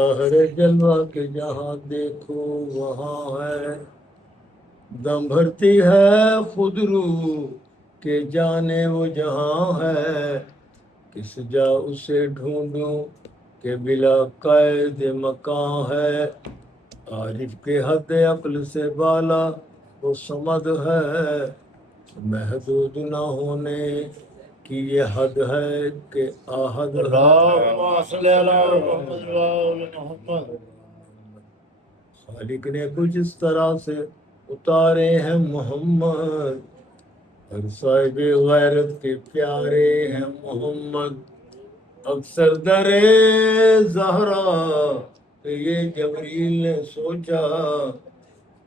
ہر جلوہ کے جہاں دیکھو وہاں ہے، دم بھرتی ہے خود رو کہ جانے وہ جہاں ہے، کس جا اسے ڈھونڈوں کہ بلا قید مکان ہے، عارف کے حد عقل سے بالا وہ صمد ہے، محدود نہ ہونے کی یہ حد ہے کہ آحد ہے۔ اللہم صلی علی محمد و آل محمد۔ خالق نے کچھ اس طرح سے اتارے ہیں محمد، ہر صاحب غیرت کے پیارے ہیں محمد، اکثر در زہرا کہ یہ جبریل نے سوچا،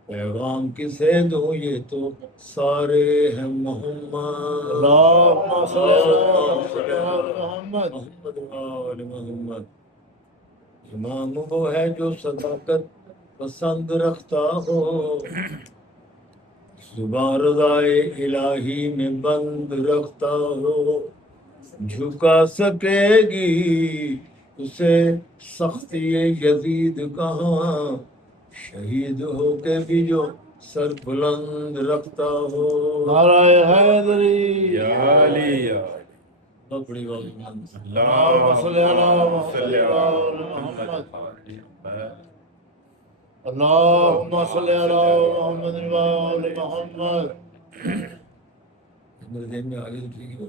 پیغام کسے دوں یہ تو سارے ہیں محمد، اللہم صلی علی محمد۔ محمد و آل محمد۔ امام وہ ہے جو صداقت پسند رکھتا ہو، زبان رضائے الہی میں بند رکھتا ہو، جھکا سکے گی اسے سختی یزید کہاں، شہید ہو کے بھی جو سر بلند رکھتا ہو۔ نعرہ حیدری یا علی یا علی۔ بڑی بات اللہم صلی علی محمد و آل محمد۔ اللہم صلی علی محمد و آل محمد۔ میرے ذہن میں آگے تو ٹھیک ہے۔